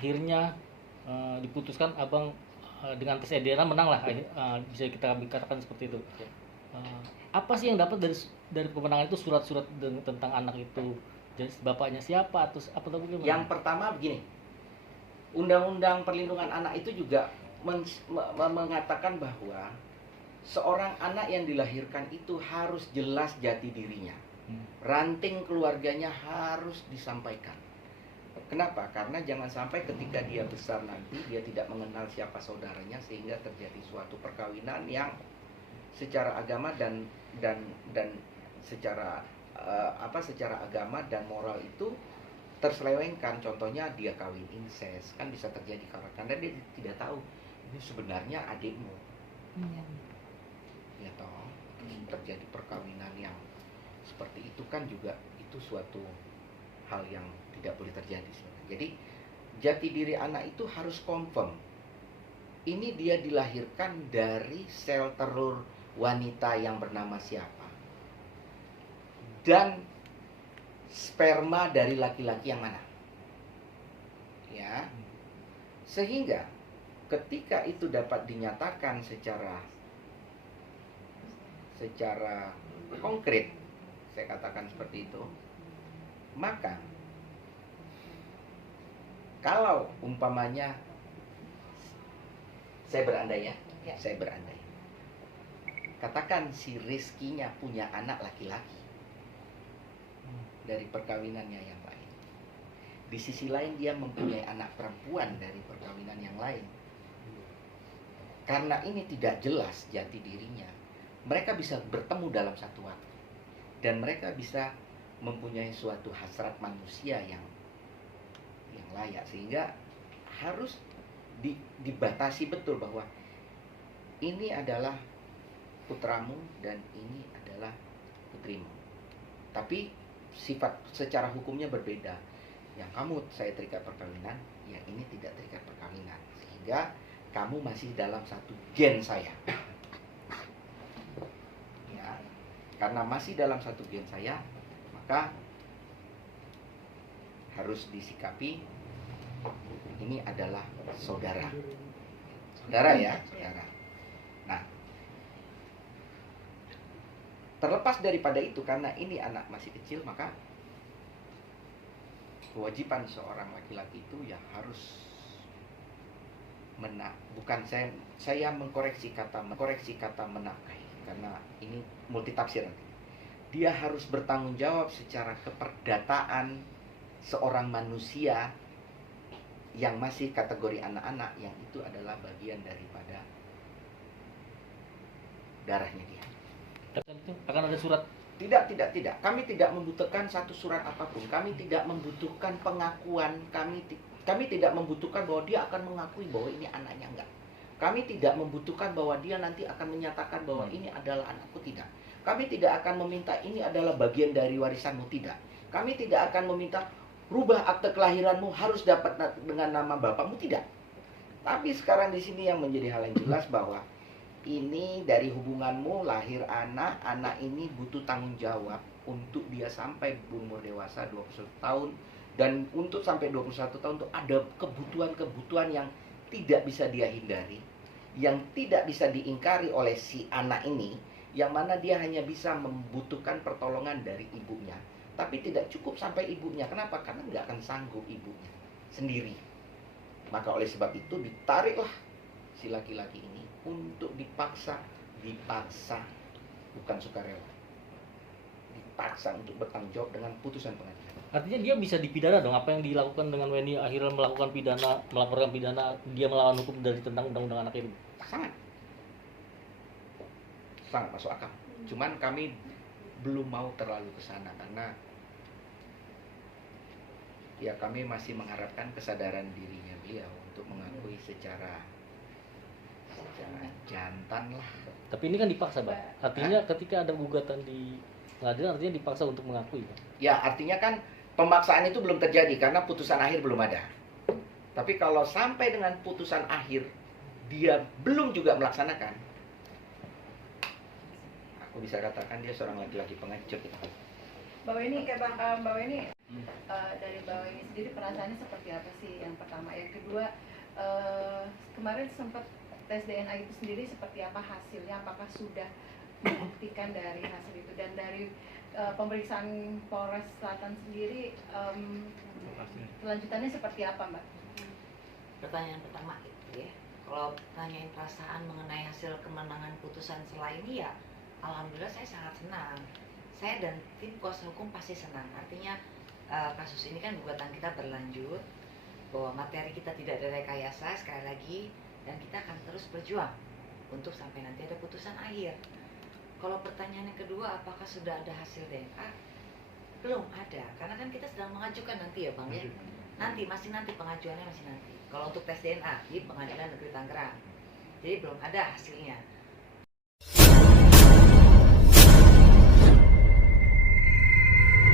akhirnya diputuskan abang dengan tes DNA menang lah, bisa kita katakan seperti itu. Apa sih yang dapat dari kemenangan itu? Surat-surat tentang anak itu, jadi bapaknya siapa atau apa tuh? Yang pertama begini, Undang-Undang Perlindungan Anak itu juga mengatakan bahwa seorang anak yang dilahirkan itu harus jelas jati dirinya. Ranting keluarganya harus disampaikan. Kenapa? Karena jangan sampai ketika dia besar nanti dia tidak mengenal siapa saudaranya, sehingga terjadi suatu perkawinan yang secara agama dan secara secara agama dan moral itu terselewengkan. Contohnya dia kawin incest, kan bisa terjadi karena dia tidak tahu ini sebenarnya adikmu. Ya toh, terjadi perkawinan yang seperti itu kan juga itu suatu hal yang tidak boleh terjadi sebenarnya. Jadi jati diri anak itu harus confirm. Ini dia dilahirkan dari sel telur wanita yang bernama siapa, dan sperma dari laki-laki yang mana. Ya. Sehingga ketika itu dapat dinyatakan secara konkret, saya katakan seperti itu, maka kalau umpamanya saya berandai ya, saya berandai, katakan si Rizky-nya punya anak laki-laki dari perkawinannya yang lain. Di sisi lain dia mempunyai anak perempuan dari perkawinan yang lain. Karena ini tidak jelas jati dirinya, mereka bisa bertemu dalam satu waktu. Dan mereka bisa mempunyai suatu hasrat manusia yang layak. Sehingga harus dibatasi betul bahwa ini adalah putramu dan ini adalah putrimu. Tapi sifat secara hukumnya berbeda. Yang kamu saya terikat perkawinan, yang ini tidak terikat perkawinan. Sehingga kamu masih dalam satu gen saya. Ya, karena masih dalam satu gen saya, maka harus disikapi ini adalah saudara. Saudara ya, saudara. Nah, terlepas daripada itu, karena ini anak masih kecil, maka kewajiban seorang laki-laki itu ya harus bukan saya mengkoreksi kata menafkahi, karena ini multitafsir nanti. Dia harus bertanggung jawab secara keperdataan seorang manusia yang masih kategori anak-anak, yang itu adalah bagian daripada darahnya dia. Akan ada surat? Tidak. Kami tidak membutuhkan satu surat apapun. Kami tidak membutuhkan pengakuan. Kami tidak membutuhkan bahwa dia akan mengakui bahwa ini anaknya, enggak. Kami tidak membutuhkan bahwa dia nanti akan menyatakan bahwa ini adalah anakku, tidak. Kami tidak akan meminta ini adalah bagian dari warisanmu, tidak. Kami tidak akan meminta rubah akte kelahiranmu harus dapat dengan nama bapakmu, tidak. Tapi sekarang di sini yang menjadi hal yang jelas bahwa ini dari hubunganmu lahir anak ini butuh tanggung jawab untuk dia sampai umur dewasa 21 tahun. Dan untuk sampai 21 tahun itu ada kebutuhan-kebutuhan yang tidak bisa dia hindari, yang tidak bisa diingkari oleh si anak ini, yang mana dia hanya bisa membutuhkan pertolongan dari ibunya. Tapi tidak cukup sampai ibunya. Kenapa? Karena nggak akan sanggup ibunya sendiri. Maka oleh sebab itu ditariklah si laki-laki ini untuk dipaksa, bukan sukarela, dipaksa untuk bertanggung jawab dengan putusan pengadilan. Artinya dia bisa dipidana dong, apa yang dilakukan dengan Weni akhirnya melakukan pidana, melaporkan pidana, dia melawan hukum dari tentang undang-undang anak ini? Sangat masuk akal. Cuman kami belum mau terlalu ke sana karena ya kami masih mengharapkan kesadaran dirinya beliau untuk mengakui secara jantan lah. Tapi ini kan dipaksa, Pak. Artinya ketika ada gugatan di pengadilan, artinya dipaksa untuk mengakui, Pak. Ya, artinya kan pemaksaan itu belum terjadi karena putusan akhir belum ada. Tapi kalau sampai dengan putusan akhir dia belum juga melaksanakan, aku bisa katakan dia seorang laki-laki pengecut. Mbak Weni, Dari bawah ini sendiri perasaannya seperti apa sih? Yang pertama, yang kedua, kemarin sempat tes DNA itu sendiri seperti apa hasilnya? Apakah sudah membuktikan dari hasil itu, dan dari pemeriksaan Polres Selatan sendiri kelanjutannya seperti apa, Mbak? Pertanyaan pertama itu ya, kalau tanyain perasaan mengenai hasil kemenangan putusan setelah ini ya, alhamdulillah saya sangat senang. Saya dan tim kuasa hukum pasti senang. Artinya kasus ini kan gugatan kita berlanjut, bahwa materi kita tidak ada rekayasa sekali lagi, dan kita akan terus berjuang untuk sampai nanti ada putusan akhir. Kalau pertanyaan yang kedua, apakah sudah ada hasil DNA? Belum ada, karena kan kita sedang mengajukan nanti ya Bang ya. Masih nanti pengajuannya masih nanti. Kalau untuk tes DNA di Pengadilan Negeri Tangerang, jadi belum ada hasilnya.